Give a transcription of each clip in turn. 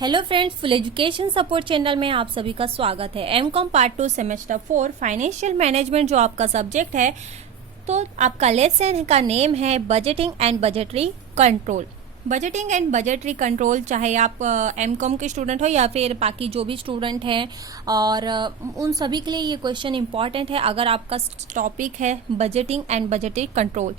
Hello friends, full education support channel में आप सभी का स्वागत है। MCom part 2 semester 4 financial management जो आपका सब्जेक्ट है, तो आपका लेसन का नेम है budgeting and budgetary control. Budgeting and budgetary control, चाहे आप एमकॉम के स्टूडेंट हो या फिर बाकी जो भी स्टूडेंट हैं, और उन सभी के लिए ये क्वेश्चन इंपॉर्टेंट है। अगर आपका टॉपिक है बजटिंग एंड बजटरी कंट्रोल,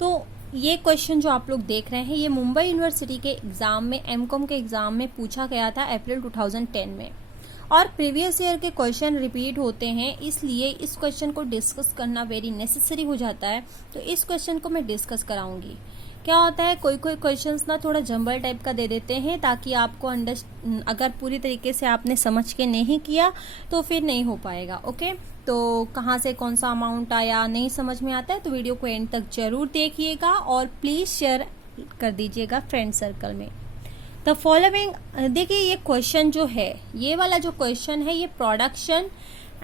तो ये क्वेश्चन जो आप लोग देख रहे हैं, ये मुंबई यूनिवर्सिटी के एग्जाम में, एमकॉम के एग्जाम में पूछा गया था अप्रैल 2010 में, और प्रीवियस ईयर के क्वेश्चन रिपीट होते हैं, इसलिए इस क्वेश्चन को डिस्कस करना वेरी नेसेसरी हो जाता है। तो इस क्वेश्चन को मैं डिस्कस कराऊंगी। क्या होता है, कोई कोई क्वेश्चंस ना थोड़ा जंबल टाइप का दे देते हैं, ताकि आपको अगर पूरी तरीके से आपने समझ के नहीं किया तो फिर नहीं हो पाएगा। ओके, तो कहाँ से कौन सा अमाउंट आया नहीं समझ में आता है तो वीडियो को एंड तक जरूर देखिएगा और प्लीज शेयर कर दीजिएगा फ्रेंड सर्कल में। द फॉलोइंग, देखिए ये क्वेश्चन जो है, ये वाला जो क्वेश्चन है, ये प्रोडक्शन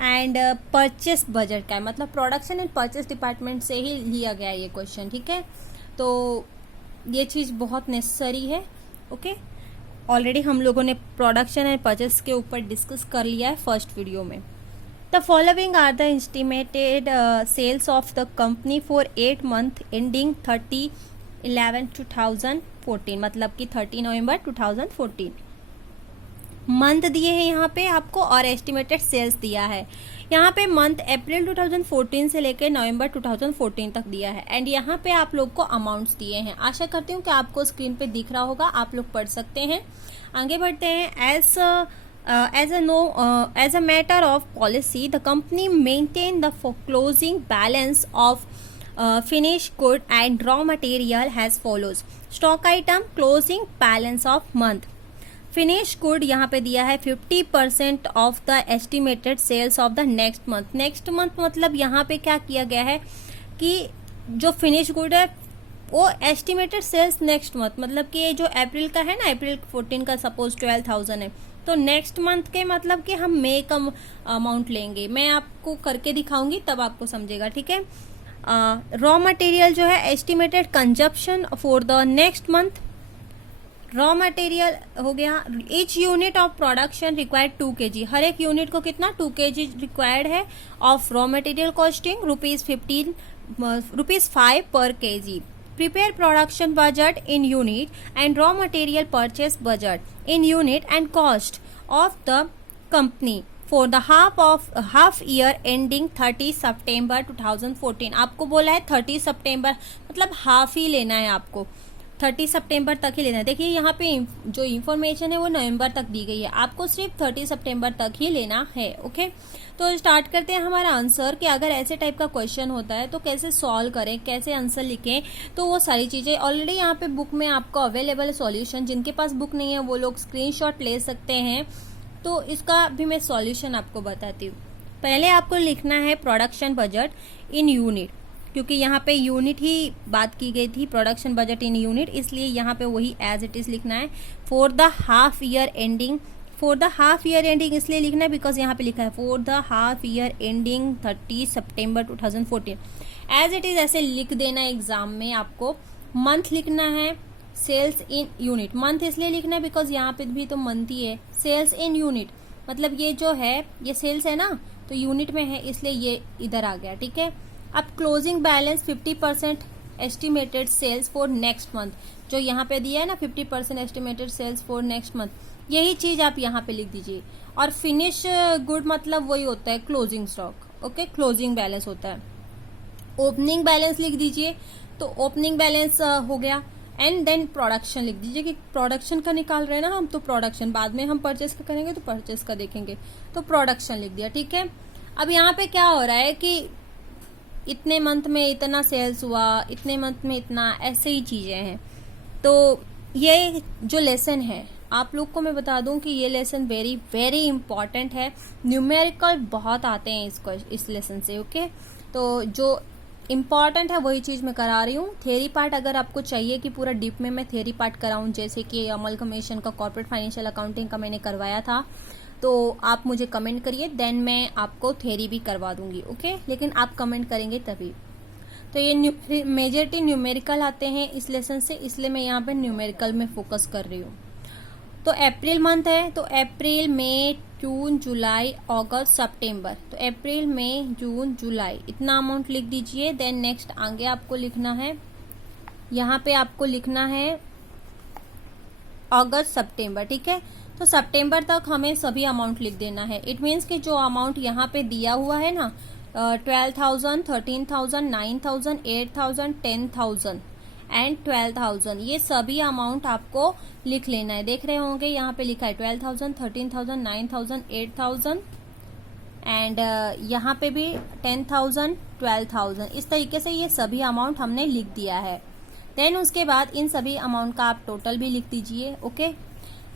एंड परचेस बजट का है। मतलब प्रोडक्शन एंड परचेस डिपार्टमेंट से ही लिया गया है ये क्वेश्चन, ठीक है। तो ये चीज़ बहुत नेसेसरी है। ओके, ऑलरेडी हम लोगों ने प्रोडक्शन एंड परचेस के ऊपर डिस्कस कर लिया है फर्स्ट वीडियो में। The following are the estimated sales of the company for 8 month ending 30/11/2014, मतलब कि 30 नवंबर 2014 मंथ दिए हैं यहाँ पे आपको, और एस्टिमेटेड सेल्स दिया है। यहाँ पे मंथ अप्रैल 2014 से लेकर नवंबर 2014 तक दिया है, एंड यहाँ पे आप लोग को अमाउंट्स दिए हैं। आशा करती हूँ कि आपको स्क्रीन पे दिख रहा होगा, आप लोग पढ़ सकते हैं। आगे बढ़ते हैं। As a matter of policy, the company maintain the closing balance of finished good and raw material as follows. Stock item closing balance of month. Finished good यहाँ पे दिया है 50% of the estimated sales of the next month. Next month मतलब यहाँ पे क्या किया गया है कि जो finished good है वो एस्टिमेटेड सेल्स नेक्स्ट मंथ, मतलब कि ये जो अप्रैल का है ना, अप्रैल 14 का सपोज 12,000 है, तो नेक्स्ट मंथ के मतलब कि हम मे का अमाउंट लेंगे। मैं आपको करके दिखाऊंगी तब आपको समझेगा, ठीक है। रॉ मटेरियल जो है estimated consumption for the next month, raw material हो गया। Each unit of production required 2 kg, हर एक यूनिट को कितना 2 kg रिक्वायर्ड है ऑफ रॉ मटेरियल कॉस्टिंग ₹5 पर kg। Prepare production budget in unit and raw material purchase budget in unit and cost of the company for the half year ending 30 September 2014। आपको बोला है 30 सितंबर, मतलब half ही लेना है आपको, 30 सितंबर तक ही लेना है। देखिए यहाँ पे जो इन्फॉर्मेशन है वो नवंबर तक दी गई है, आपको सिर्फ 30 सितंबर तक ही लेना है। ओके, तो स्टार्ट करते हैं हमारा आंसर कि अगर ऐसे टाइप का क्वेश्चन होता है तो कैसे सॉल्व करें, कैसे आंसर लिखें, तो वो सारी चीज़ें ऑलरेडी यहाँ पे बुक में आपको अवेलेबल है सॉल्यूशन। जिनके पास बुक नहीं है वो लोग स्क्रीनशॉट ले सकते हैं। तो इसका भी मैं सॉल्यूशन आपको बताती हूँ। पहले आपको लिखना है प्रोडक्शन बजट इन यूनिट, क्योंकि यहाँ पे यूनिट ही बात की गई थी, प्रोडक्शन बजट इन यूनिट, इसलिए यहाँ पे वही एज इट इज लिखना है। For the half year ending, for the half year ending इसलिए लिखना है बिकॉज यहाँ पे लिखा है for the half year ending 30 सितंबर 2014। एज इट इज ऐसे लिख देना एग्जाम में। आपको मंथ लिखना है, सेल्स इन यूनिट, मंथ इसलिए लिखना है बिकॉज यहाँ पे भी तो मंथ ही है। सेल्स इन यूनिट मतलब ये जो है ये सेल्स है ना, तो यूनिट में है इसलिए ये इधर आ गया, ठीक है। अब closing balance 50% estimated sales for next month, जो यहाँ पे दिया है ना 50% estimated sales for next month, यही चीज आप यहाँ पे लिख दीजिए। और फिनिश गुड मतलब वही होता है closing stock. Okay, closing balance होता है। ओपनिंग बैलेंस लिख दीजिए, तो ओपनिंग बैलेंस हो गया। एंड देन प्रोडक्शन लिख दीजिए कि प्रोडक्शन का निकाल रहे हैं ना हम, तो प्रोडक्शन, बाद में हम परचेस का करेंगे तो परचेस का देखेंगे, तो प्रोडक्शन लिख दिया, ठीक है। अब यहाँ पे क्या हो रहा है कि इतने मंथ में इतना सेल्स हुआ, इतने मंथ में इतना, ऐसे ही चीजें हैं। तो ये जो लेसन है आप लोग को मैं बता दूं कि ये लेसन वेरी वेरी इंपॉर्टेंट है। न्यूमेरिकल बहुत आते हैं इस लेसन से। ओके, तो जो इम्पॉर्टेंट है वही चीज मैं करा रही हूँ। थ्योरी पार्ट अगर आपको चाहिए कि पूरा डीप में मैं थ्योरी पार्ट कराऊं, जैसे कि अमलकमेशन का, कॉर्पोरेट फाइनेंशियल अकाउंटिंग का मैंने करवाया था, तो आप मुझे कमेंट करिए, देन मैं आपको थ्योरी भी करवा दूंगी। ओके, लेकिन आप कमेंट करेंगे तभी। तो ये मेजॉरिटी न्यूमेरिकल आते हैं इस लेसन से, इसलिए मैं यहाँ पे न्यूमेरिकल में फोकस कर रही हूँ। तो अप्रैल मंथ है, तो अप्रैल मई जून जुलाई अगस्त सितंबर, तो अप्रैल मई जून जुलाई इतना अमाउंट लिख दीजिए। देन नेक्स्ट आगे आपको लिखना है, यहाँ पे आपको लिखना है अगस्त सितंबर, ठीक है। तो सितंबर तक हमें सभी अमाउंट लिख देना है। इट मीन्स कि जो अमाउंट यहाँ पे दिया हुआ है ना 12,000, 13,000, 9,000, 8,000, 10,000 एंड 12,000, ये सभी अमाउंट आपको लिख लेना है। देख रहे होंगे यहाँ पे लिखा है 12,000, 13,000, 9,000, 8,000 एंड यहाँ पे भी 10,000, 12,000, इस तरीके से ये सभी अमाउंट हमने लिख दिया है। देन उसके बाद इन सभी अमाउंट का आप टोटल भी लिख दीजिए, ओके।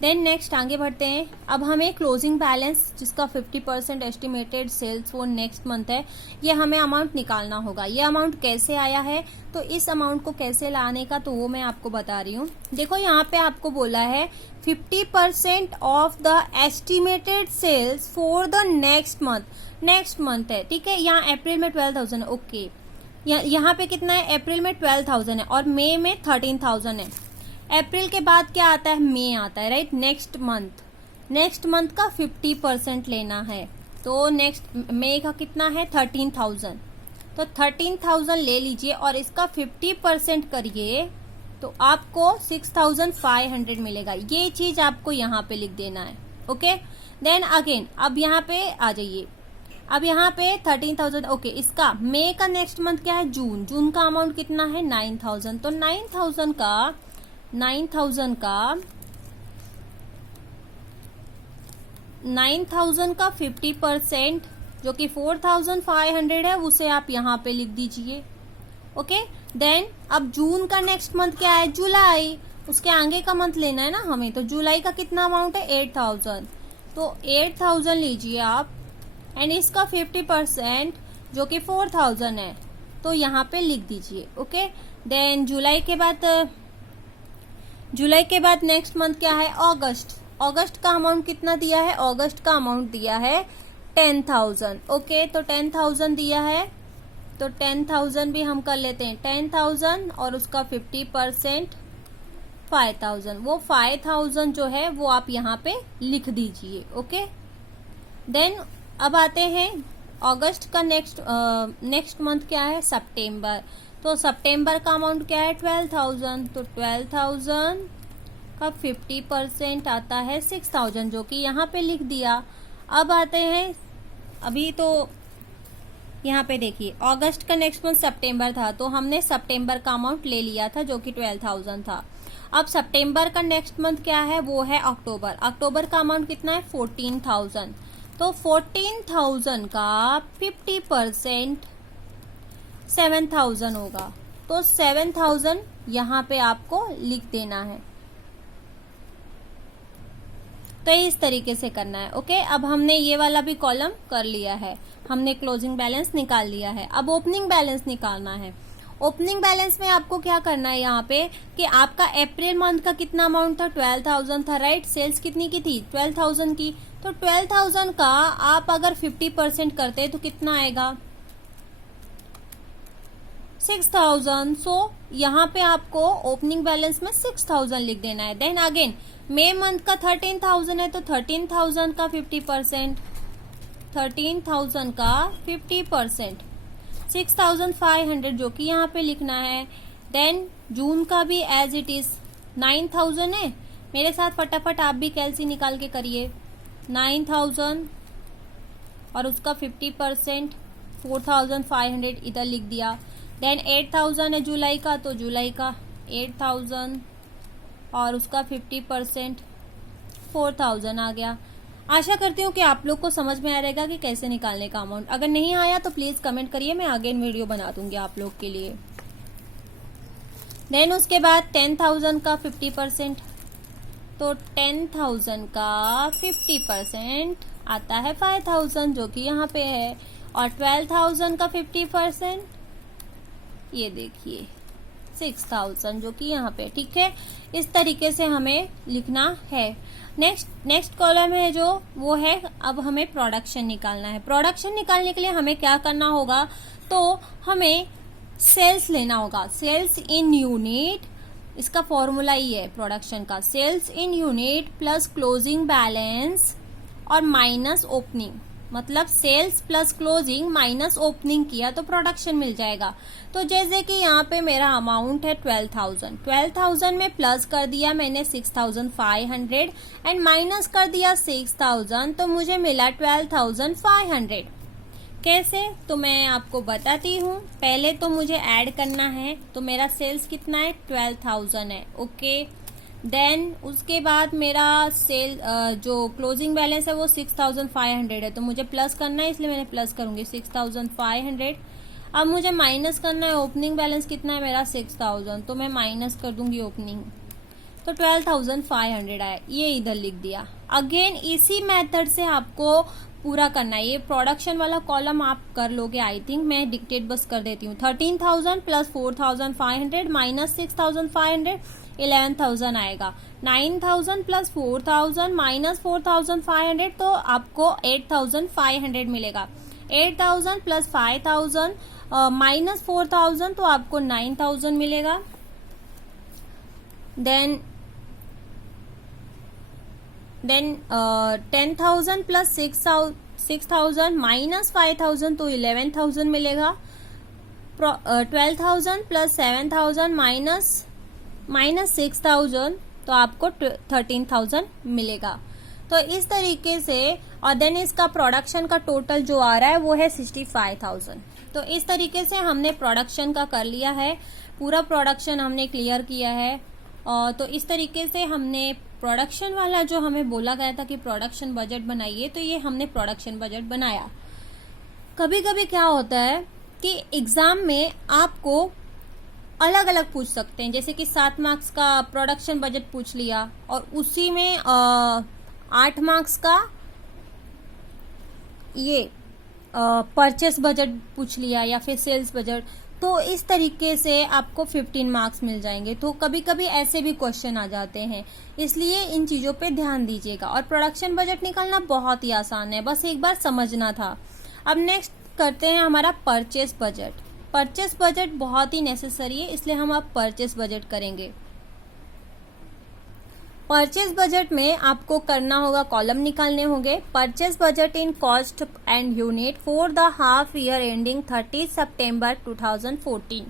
देन नेक्स्ट आगे बढ़ते हैं। अब हमें क्लोजिंग बैलेंस जिसका 50% एस्टिमेटेड सेल्स वो नेक्स्ट मंथ है, ये हमें अमाउंट निकालना होगा। ये अमाउंट कैसे आया है, तो इस अमाउंट को कैसे लाने का, तो वो मैं आपको बता रही हूँ। देखो यहाँ पे आपको बोला है 50% of the estimated sales for the next month है, ठीक है। यहाँ अप्रैल में 12,000 है, ओके। यहाँ पे कितना है, अप्रैल में 12,000 है और मई में 13,000 है। अप्रैल के बाद क्या आता है, मई आता है, राइट। नेक्स्ट मंथ का 50% लेना है, तो नेक्स्ट मई का कितना है 13,000, तो 13,000 ले लीजिए और इसका 50% करिए तो आपको 6,500 मिलेगा। ये चीज आपको यहाँ पे लिख देना है, ओके। देन अगेन अब यहाँ पे आ जाइए, अब यहाँ पे 13,000, ओके। इसका मई का नेक्स्ट मंथ क्या है, जून का अमाउंट कितना है 9,000, तो 9,000 का 50% जो कि 4,500 है, उसे आप यहाँ पे लिख दीजिए, ओके। देन अब जून का नेक्स्ट मंथ क्या है, जुलाई, उसके आगे का मंथ लेना है ना हमें, तो जुलाई का कितना अमाउंट है 8,000, तो 8,000 लीजिए आप एंड इसका 50% जो कि 4,000 है, तो यहाँ पे लिख दीजिए, ओके। देन जुलाई के बाद नेक्स्ट मंथ क्या है, अगस्त का अमाउंट कितना दिया है, अगस्त का अमाउंट दिया है 10,000, ओके। तो 10,000 दिया है, तो 10,000 भी हम कर लेते हैं, 10,000 और उसका 50% 5,000, वो 5,000 जो है वो आप यहाँ पे लिख दीजिए, ओके। देन अब आते हैं अगस्त का नेक्स्ट मंथ क्या है, सितंबर, तो सितंबर का अमाउंट क्या है 12,000, तो 12,000 का 50% आता है 6,000, जो कि यहाँ पे लिख दिया। अब आते हैं, अभी तो यहाँ पे देखिए अगस्त का नेक्स्ट मंथ सितंबर था, तो हमने सितंबर का अमाउंट ले लिया था जो कि 12,000 था। अब सितंबर का नेक्स्ट मंथ क्या है, वो है अक्टूबर का अमाउंट कितना है 14,000, तो 14,000 का 50% 7,000 होगा, तो 7,000 यहाँ पे आपको लिख देना है। तो इस तरीके से करना है, ओके। अब हमने ये वाला भी कॉलम कर लिया है, हमने क्लोजिंग बैलेंस निकाल लिया है। अब ओपनिंग बैलेंस निकालना है। ओपनिंग बैलेंस में आपको क्या करना है यहाँ पे कि आपका अप्रैल मंथ का कितना अमाउंट था 12,000 था, राइट। सेल्स कितनी की थी 12,000 की, तो 12,000 का आप अगर 50% करते तो कितना आएगा 6,000। सो यहाँ पे आपको ओपनिंग बैलेंस में 6,000 लिख देना है। देन अगेन मई मंथ का 13,000 है, तो 13,000 का 50%, 13,000 का 50% 6,500 जो कि यहाँ पे लिखना है। देन जून का भी एज इट इज 9,000 है, मेरे साथ फटाफट आप भी कैलसी निकाल के करिए। 9,000 और उसका 50% 4,500 इधर लिख दिया। देन 8,000 है जुलाई का, तो जुलाई का 8,000 और उसका 50% 4,000 आ गया। आशा करती हूँ कि आप लोग को समझ में आ रहेगा कि कैसे निकालने का अमाउंट। अगर नहीं आया तो प्लीज कमेंट करिए, मैं अगेन वीडियो बना दूंगी आप लोग के लिए। देन उसके बाद 10,000 का 50%, तो 10,000 का 50% आता है 5,000 जो कि यहाँ पे है, और 12,000 का 50% ये देखिए 6,000 जो कि यहाँ पे, ठीक है। इस तरीके से हमें लिखना है। नेक्स्ट कॉलम है जो वो है, अब हमें प्रोडक्शन निकालना है। प्रोडक्शन निकालने के लिए हमें क्या करना होगा, तो हमें सेल्स लेना होगा। सेल्स इन यूनिट इसका फॉर्मूला ही है प्रोडक्शन का, sales in unit plus closing balance और माइनस ओपनिंग, मतलब sales plus closing minus opening किया तो प्रोडक्शन मिल जाएगा। तो जैसे कि यहाँ पे मेरा अमाउंट है 12,000, 12,000 में प्लस कर दिया मैंने 6,500 एंड माइनस कर दिया 6,000, तो मुझे मिला 12,500। कैसे, तो मैं आपको बताती हूँ। पहले तो मुझे ऐड करना है, तो मेरा सेल्स कितना है 12,000 है, ओके। देन उसके बाद मेरा सेल जो क्लोजिंग बैलेंस है वो 6,500 है, तो मुझे प्लस करना है, इसलिए मैंने प्लस करूंगी 6,500। अब मुझे माइनस करना है, ओपनिंग बैलेंस कितना है मेरा 6,000, तो मैं माइनस कर दूंगी ओपनिंग, तो 12,500 आया, ये इधर लिख दिया। अगेन इसी मेथड से आपको पूरा करना है। ये प्रोडक्शन वाला कॉलम आप कर लोगे, आई थिंक मैं डिक्टेट बस कर देती हूँ। 13,000 प्लस 4,500 माइनस 6,500 11,000 आएगा। 9,000 प्लस 4,000 माइनस 4,500 तो आपको 8,500 मिलेगा। 8,000 प्लस 5,000 माइनस 4,000 तो आपको 9,000 मिलेगा। देन 10,000 प्लस 6,000 माइनस 5,000 तो 11,000 मिलेगा। 12,000 प्लस 7,000 माइनस 6,000 तो आपको 13,000 मिलेगा। तो इस तरीके से, और देन इसका प्रोडक्शन का टोटल जो आ रहा है वो है 65,000। तो इस तरीके से हमने प्रोडक्शन का कर लिया है, पूरा प्रोडक्शन हमने क्लियर किया है। और तो इस तरीके से हमने प्रोडक्शन वाला जो हमें बोला गया था कि प्रोडक्शन बजट बनाइए, तो ये हमने प्रोडक्शन बजट बनाया। कभी कभी क्या होता है कि एग्जाम में आपको अलग अलग पूछ सकते हैं, जैसे कि 7 मार्क्स का प्रोडक्शन बजट पूछ लिया और उसी में 8 मार्क्स का ये परचेस बजट पूछ लिया या फिर सेल्स बजट, तो इस तरीके से आपको 15 मार्क्स मिल जाएंगे। तो कभी कभी ऐसे भी क्वेश्चन आ जाते हैं, इसलिए इन चीजों पे ध्यान दीजिएगा। और प्रोडक्शन बजट निकालना बहुत ही आसान है, बस एक बार समझना था। अब नेक्स्ट करते हैं हमारा परचेस बजट। परचेस बजट बहुत ही नेसेसरी है, इसलिए हम अब परचेस बजट करेंगे। परचेस बजट में आपको करना होगा, कॉलम निकालने होंगे। Purchase budget in cost and unit for the half year ending 30 सितंबर 2014।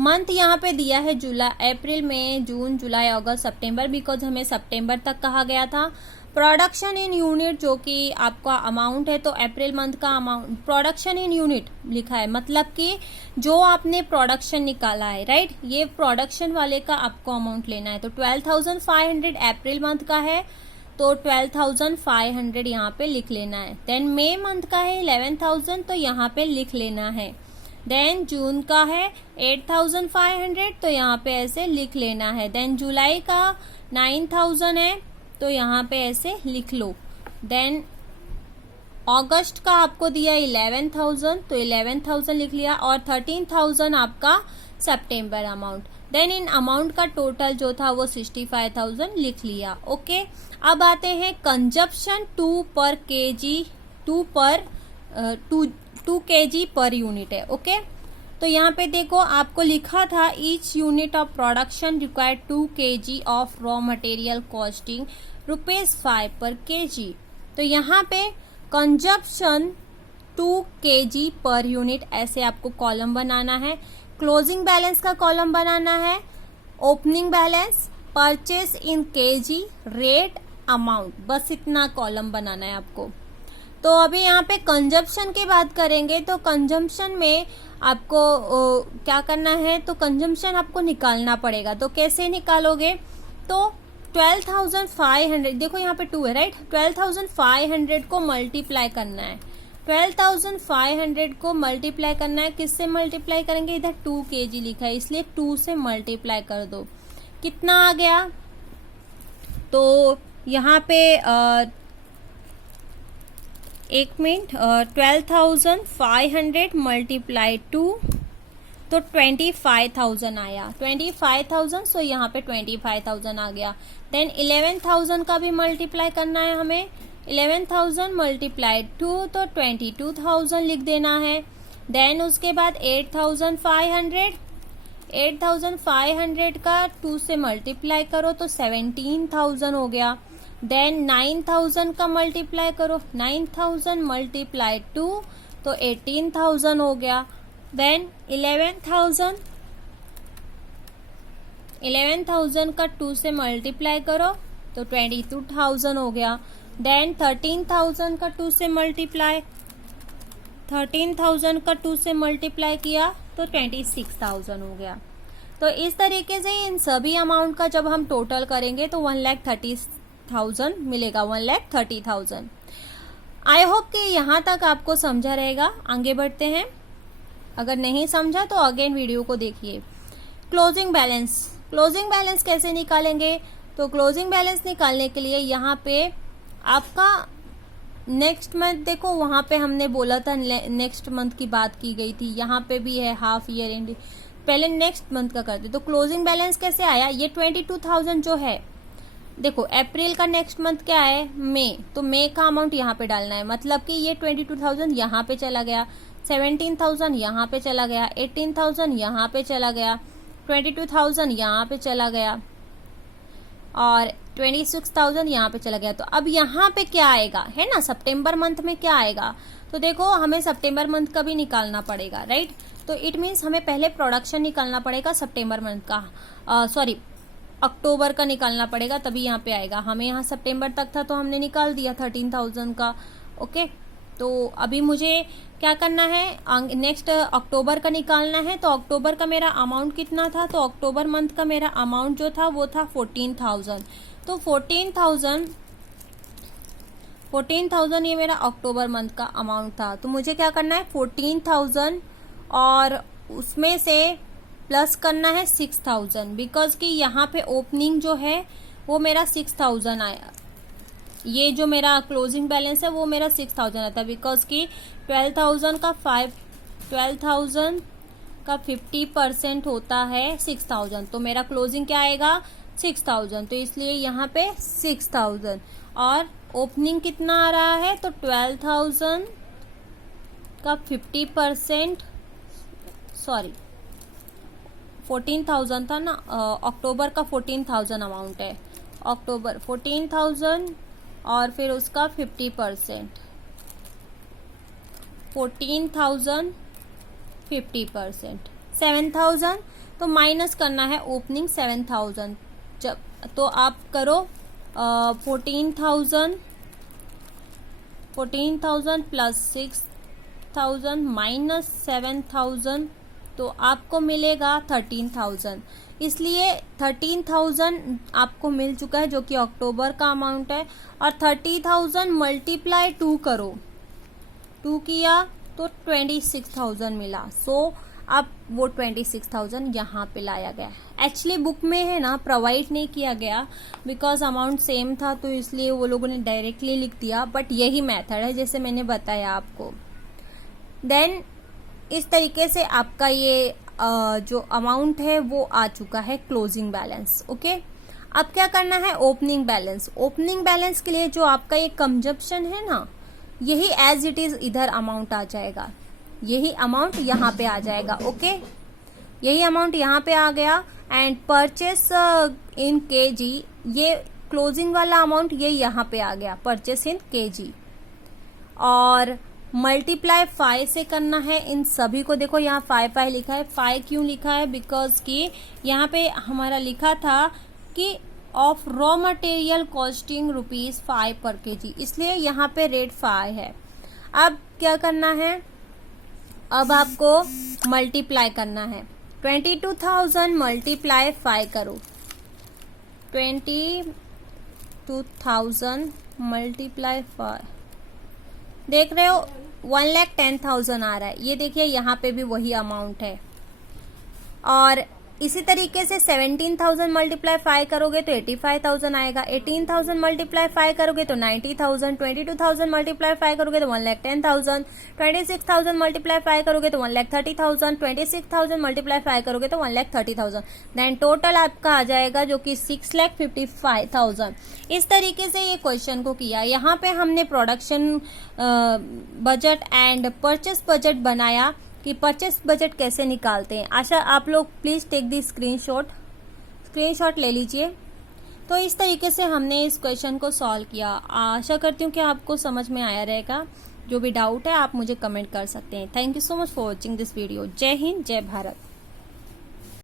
मंथ यहाँ पे दिया है जुलाई, अप्रैल, मई, जून, जुलाई, अगस्त, सितंबर, बिकॉज हमें सितंबर तक कहा गया था। प्रोडक्शन इन यूनिट जो कि आपका अमाउंट है, तो अप्रैल मंथ का अमाउंट प्रोडक्शन इन यूनिट लिखा है, मतलब कि जो आपने प्रोडक्शन निकाला है, राइट, ये प्रोडक्शन वाले का आपको अमाउंट लेना है। तो 12,500 अप्रैल मंथ का है, तो 12,500 यहाँ पे लिख लेना है। देन मई मंथ का है 11,000, तो यहाँ पे लिख लेना है। देन जून का है 8,500, तो यहाँ पे ऐसे लिख लेना है। देन जुलाई का 9,000 है, तो यहाँ पे ऐसे लिख लो। देन अगस्त का आपको दिया 11,000, तो 11,000 लिख लिया, और 13,000 आपका सितंबर अमाउंट। देन इन अमाउंट का टोटल जो था वो 65,000 लिख लिया, ओके। अब आते हैं कंजप्शन 2 kg पर यूनिट है, ओके। तो यहाँ पे देखो आपको लिखा था each unit of production required 2 kg of raw material costing ₹5 पर kg। तो यहाँ पे कंजप्शन 2 kg पर यूनिट ऐसे आपको कॉलम बनाना है। क्लोजिंग बैलेंस का कॉलम बनाना है, ओपनिंग बैलेंस, परचेस इन kg, रेट, अमाउंट, बस इतना कॉलम बनाना है आपको। तो अभी यहाँ पे कंजम्पशन की बात करेंगे, तो कंजम्पशन में आपको क्या करना है, तो कंजम्पशन आपको निकालना पड़ेगा। तो कैसे निकालोगे, तो 12,500, देखो यहाँ पे 2 है, राइट, 12,500 को मल्टीप्लाई करना है। 12,500 को मल्टीप्लाई करना है, किससे मल्टीप्लाई करेंगे, इधर 2 kg लिखा है इसलिए 2 से मल्टीप्लाई कर दो। कितना आ गया, तो यहाँ पे 1 मिनट, 12,500 मल्टीप्लाई 2, तो 25,000 आया। 25,000, सो यहाँ पे 25,000 आ गया। देन 11,000 का भी मल्टीप्लाई करना है हमें। 11,000 मल्टीप्लाई 2, तो 22,000 लिख देना है। देन उसके बाद 8,500, 8,500 का 2 से मल्टीप्लाई करो तो 17,000 हो गया। देन 9,000 का मल्टीप्लाई करो, 9,000 मल्टीप्लाई 2 तो 18,000 हो गया। देन 11,000 का 2 से मल्टीप्लाई करो तो 22,000 हो गया। देन 13,000 का 2 से मल्टीप्लाई, 13,000 का 2 से मल्टीप्लाई किया तो 26,000 हो गया। तो इस तरीके से इन सभी अमाउंट का जब हम टोटल करेंगे तो 1,30,000 मिलेगा, 1,30,000। आई होप कि यहाँ तक आपको समझा रहेगा। आगे बढ़ते हैं, अगर नहीं समझा तो अगेन वीडियो को देखिए। क्लोजिंग बैलेंस, क्लोजिंग बैलेंस कैसे निकालेंगे? तो क्लोजिंग बैलेंस निकालने के लिए यहाँ पे आपका नेक्स्ट मंथ, देखो वहां पे हमने बोला था नेक्स्ट मंथ की बात की गई थी, यहाँ पे भी है हाफ ईयर एंड, पहले नेक्स्ट मंथ का करते। तो क्लोजिंग बैलेंस कैसे आया? ये 22,000 जो है, देखो अप्रैल का नेक्स्ट मंथ क्या है? मई, तो मई का अमाउंट यहाँ पे डालना है, मतलब कि ये 22,000 यहाँ पे चला गया, 17,000 यहाँ पे चला गया, 18,000 यहाँ पे चला गया, 22,000 यहाँ पे चला गया और 26,000 यहाँ पे चला गया। तो अब यहाँ पे क्या आएगा, है ना, सितंबर मंथ में क्या आएगा? तो देखो हमें सितंबर मंथ का भी निकालना पड़ेगा, राइट। तो इट मीन्स हमें पहले प्रोडक्शन निकालना पड़ेगा सितंबर मंथ का, सॉरी अक्टूबर का निकालना पड़ेगा, तभी यहाँ पे आएगा। हमें यहाँ सितंबर तक था तो हमने निकाल दिया 13,000 का, ओके। तो अभी मुझे क्या करना है, नेक्स्ट अक्टूबर का निकालना है। तो अक्टूबर का मेरा अमाउंट कितना था? तो अक्टूबर मंथ का मेरा अमाउंट जो था वो था 14,000। तो 14,000 ये मेरा अक्टूबर मंथ का अमाउंट था। तो मुझे क्या करना है, 14,000 और उसमें से प्लस करना है 6,000, बिकॉज कि यहाँ पे ओपनिंग जो है वो मेरा 6,000 आया। ये जो मेरा क्लोजिंग बैलेंस है वो मेरा 6,000 आता है, बिकॉज कि 12,000 का 50% होता है 6,000। तो मेरा क्लोजिंग क्या आएगा? 6,000। तो इसलिए यहाँ पे 6,000 और ओपनिंग कितना आ रहा है? तो 12,000 का 50%, सॉरी 14,000 था ना, अक्टूबर का 14,000 अमाउंट है, अक्टूबर 14,000 और फिर उसका 50%, 14,000 50%, 7,000। तो माइनस करना है ओपनिंग 7,000। जब तो आप करो 14,000 प्लस 6,000 माइनस 7,000, तो आपको मिलेगा 13,000। इसलिए 13,000 आपको मिल चुका है जो कि अक्टूबर का अमाउंट है। और 30,000 मल्टीप्लाई 2 करो, 2 किया तो 26,000 मिला। सो अब वो 26,000 यहाँ पे लाया गया। एक्चुअली बुक में है ना प्रोवाइड नहीं किया गया, बिकॉज अमाउंट सेम था तो इसलिए वो लोगों ने डायरेक्टली लिख दिया, बट यही मेथड है जैसे मैंने बताया आपको। देन इस तरीके से आपका ये जो अमाउंट है वो आ चुका है क्लोजिंग बैलेंस, ओके। अब क्या करना है, ओपनिंग बैलेंस। ओपनिंग बैलेंस के लिए जो आपका ये कंजप्शन है ना, यही एज इट इज इधर अमाउंट आ जाएगा, यही अमाउंट यहाँ पे आ जाएगा, ओके। यही अमाउंट यहाँ पे आ गया। एंड परचेस इन केजी, ये क्लोजिंग वाला अमाउंट ये यहाँ पे आ गया, परचेस इन केजी। और मल्टीप्लाई 5 से करना है इन सभी को। देखो यहाँ 5 लिखा है, 5 क्यों लिखा है? बिकॉज कि यहाँ पे हमारा लिखा था कि ऑफ रॉ मटेरियल कॉस्टिंग ₹5 पर केजी, इसलिए यहाँ पे रेट 5 है। अब क्या करना है, अब आपको मल्टीप्लाई करना है। 22,000 मल्टीप्लाई 5 करो, 22,000 मल्टीप्लाई 5, देख रहे हो 1,10,000 आ रहा है। ये देखिए यहाँ पे भी वही अमाउंट है। और इसी तरीके से 17,000 मल्टीप्लाई 5 करोगे तो 85,000 आएगा, 18,000 मल्टीप्लाई 5 करोगे तो 90,000, 22,000 मल्टीप्लाई 5 करोगे तो 1,10,000, 26,000 मल्टीप्लाई 5 करोगे तो 1,30,000, 26,000 मल्टीप्लाई 5 करोगे तो 1,30,000। देन टोटल आपका आ जाएगा जो कि 6,55,000। इस तरीके से ये क्वेश्चन को किया। यहाँ पे हमने production budget and purchase budget बनाया कि परचेस बजट कैसे निकालते हैं। आशा आप लोग प्लीज़ टेक दी स्क्रीनशॉट ले लीजिए। तो इस तरीके से हमने इस क्वेश्चन को सॉल्व किया। आशा करती हूँ कि आपको समझ में आया रहेगा। जो भी डाउट है आप मुझे कमेंट कर सकते हैं। Thank you so much for watching this video. जय हिंद, जय भारत।